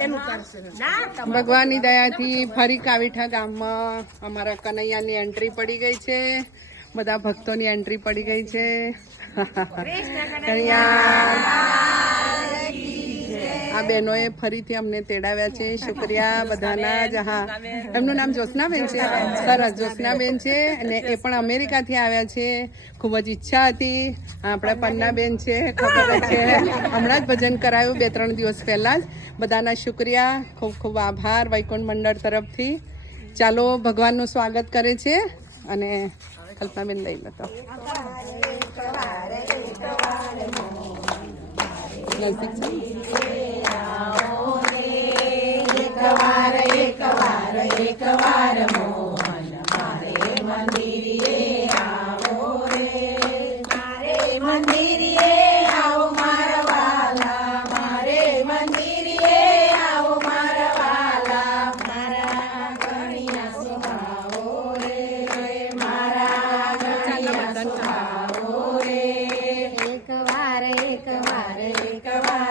ભગવાનની દયાથી ફરી કાવીઠા ગામમાં અમારા કનૈયાની એન્ટ્રી પડી ગઈ છે, બધા ભક્તોની એન્ટ્રી પડી ગઈ છે. આ બહેનોએ ફરીથી અમને તેડાવ્યા છે, શુક્રિયા બધાના જ. હા, એમનું નામ જ્યોત્સનાબેન છે. સરસ, જ્યોત્સનાબેન છે અને એ પણ અમેરિકાથી આવ્યા છે. ખૂબ જ ઈચ્છા હતી. આપણા પન્નાબેન છે, ખબર છે, હમણાં જ ભજન કરાયું 2-3 દિવસ પહેલા જ. બધાના શુક્રિયા, ખૂબ ખૂબ આભાર વૈકુંઠ મંડળ તરફથી. ચાલો, ભગવાનનું સ્વાગત કરે છે અને કલ્પનાબેન લઈ લો તો નજીક એક વાર